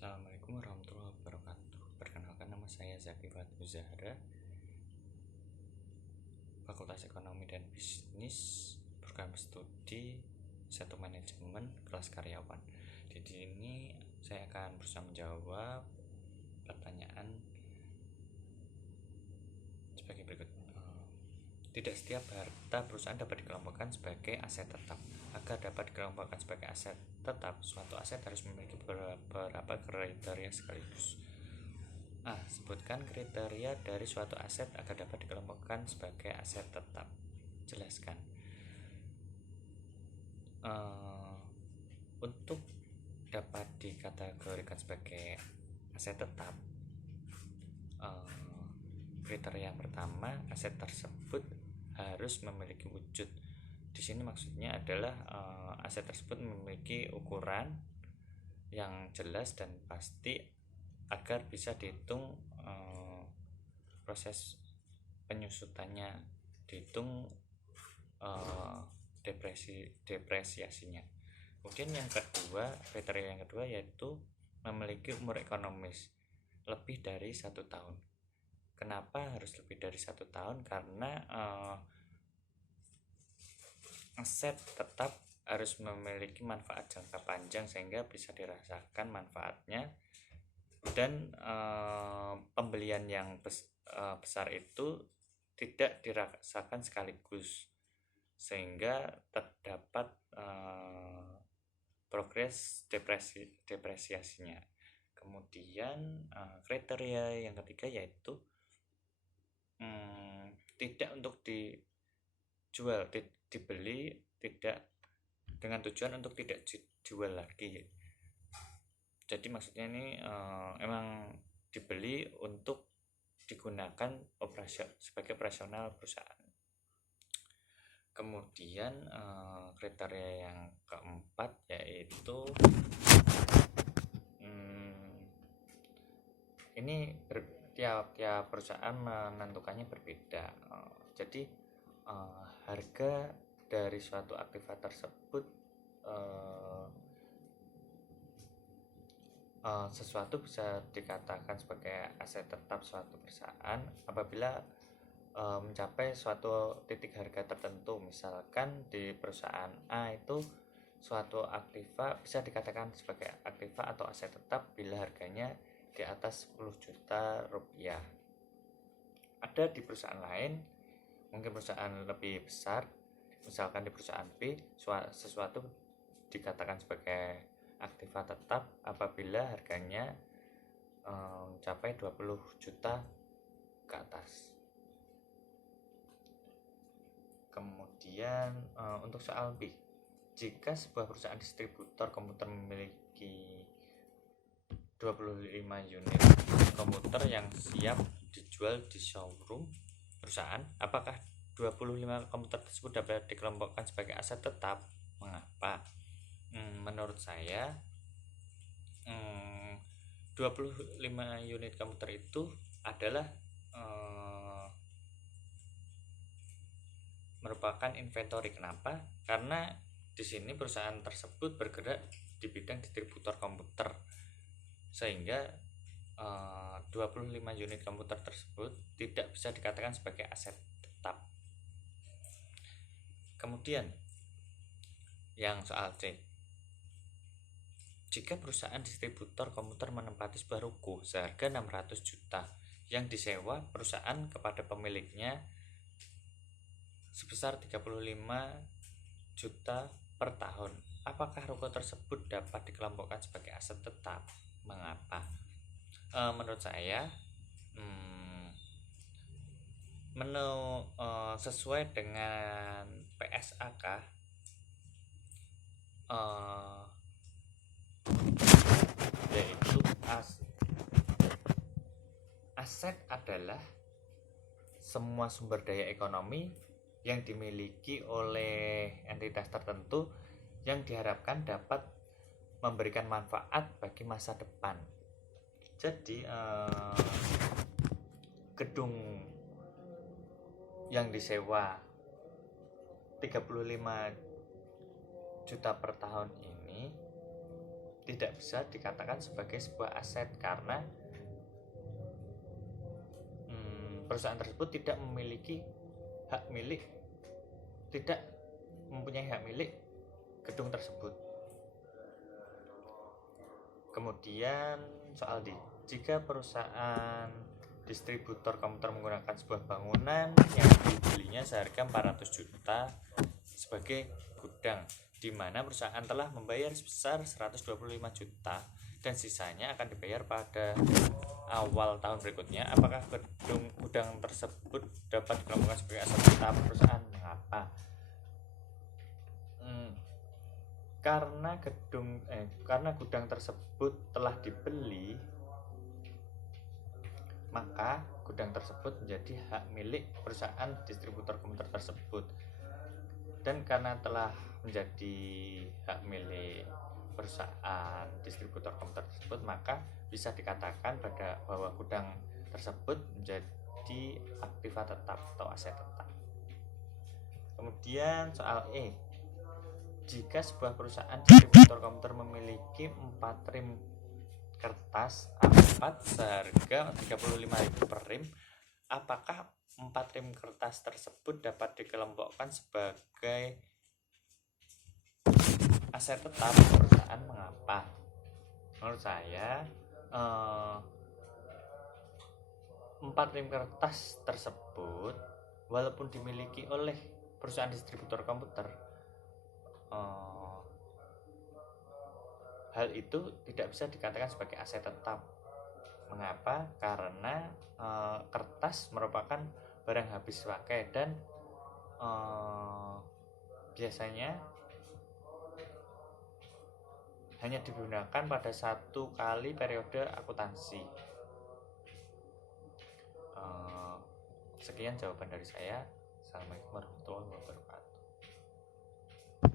Assalamualaikum warahmatullahi wabarakatuh. Perkenalkan, nama saya Zaki Fatu Zahra, Fakultas Ekonomi dan Bisnis, Program Studi 1 Manajemen, kelas karyawan. Di sini saya akan berusaha menjawab pertanyaan sebagai berikut. Tidak setiap harta perusahaan dapat dikelompokkan sebagai aset tetap. Agar dapat dikelompokkan sebagai aset tetap, suatu aset harus memiliki beberapa kriteria sekaligus. Sebutkan kriteria dari suatu aset agar dapat dikelompokkan sebagai aset tetap. Jelaskan. Untuk dapat dikategorikan sebagai aset tetap, kriteria yang pertama, aset tersebut harus memiliki wujud. Di sini maksudnya adalah aset tersebut memiliki ukuran yang jelas dan pasti agar bisa dihitung proses penyusutannya, dihitung depresiasinya. Kemudian yang kedua, kriteria yang kedua yaitu memiliki umur ekonomis lebih dari 1 tahun. Kenapa harus lebih dari 1 tahun? Karena aset tetap harus memiliki manfaat jangka panjang sehingga bisa dirasakan manfaatnya, dan pembelian yang besar itu tidak dirasakan sekaligus sehingga terdapat progres depresiasinya. Kemudian kriteria yang ketiga yaitu tidak untuk dijual, dibeli, tidak dengan tujuan untuk tidak dijual lagi. Jadi maksudnya ini emang dibeli untuk digunakan sebagai operasional perusahaan. Kemudian kriteria yang keempat yaitu ini tiap perusahaan menentukannya berbeda. Jadi harga dari suatu aktiva tersebut sesuatu bisa dikatakan sebagai aset tetap suatu perusahaan apabila mencapai suatu titik harga tertentu. Misalkan di perusahaan A itu suatu aktiva bisa dikatakan sebagai aktiva atau aset tetap bila harganya di atas 10 juta rupiah. Ada di perusahaan lain, mungkin perusahaan lebih besar, misalkan di perusahaan B, sesuatu dikatakan sebagai aktiva tetap apabila harganya mencapai 20 juta ke atas. Kemudian untuk soal B, jika sebuah perusahaan distributor komputer memiliki 25 unit komputer yang siap dijual di showroom perusahaan, apakah 25 komputer tersebut dapat dikelompokkan sebagai aset tetap? Mengapa? Menurut saya 25 unit komputer itu adalah merupakan inventory. Kenapa? Karena di sini perusahaan tersebut bergerak di bidang distributor komputer, sehingga 25 unit komputer tersebut tidak bisa dikatakan sebagai aset tetap. Kemudian yang soal C, jika perusahaan distributor komputer menempati sebuah ruko seharga 600 juta yang disewa perusahaan kepada pemiliknya sebesar 35 juta per tahun, apakah ruko tersebut dapat dikelompokkan sebagai aset tetap? Mengapa? Menurut saya sesuai dengan PSAK yaitu aset adalah semua sumber daya ekonomi yang dimiliki oleh entitas tertentu yang diharapkan dapat memberikan manfaat bagi masa depan. Jadi gedung yang disewa 35 juta per tahun ini tidak bisa dikatakan sebagai sebuah aset karena perusahaan tersebut tidak memiliki hak milik, tidak mempunyai hak milik gedung tersebut. Kemudian soal D, jika perusahaan distributor komputer menggunakan sebuah bangunan yang dibelinya seharga 400 juta sebagai gudang, di mana perusahaan telah membayar sebesar 125 juta dan sisanya akan dibayar pada awal tahun berikutnya, apakah gudang tersebut dapat dikelompokkan sebagai aset tetap perusahaan? Mengapa? Karena gudang tersebut telah dibeli, maka gudang tersebut menjadi hak milik perusahaan distributor komputer tersebut. Dan karena telah menjadi hak milik perusahaan distributor komputer tersebut, maka bisa dikatakan bahwa gudang tersebut menjadi aktiva tetap atau aset tetap. Kemudian soal E, jika sebuah perusahaan distributor komputer memiliki 4 rim kertas A4 seharga 35.000 per rim, apakah 4 rim kertas tersebut dapat dikelompokkan sebagai aset tetap perusahaan? Mengapa? Menurut saya 4 rim kertas tersebut walaupun dimiliki oleh perusahaan distributor komputer, hal itu tidak bisa dikatakan sebagai aset tetap. Mengapa? Karena kertas merupakan barang habis pakai dan biasanya hanya digunakan pada satu kali periode akuntansi. Sekian jawaban dari saya. Assalamualaikum warahmatullahi wabarakatuh.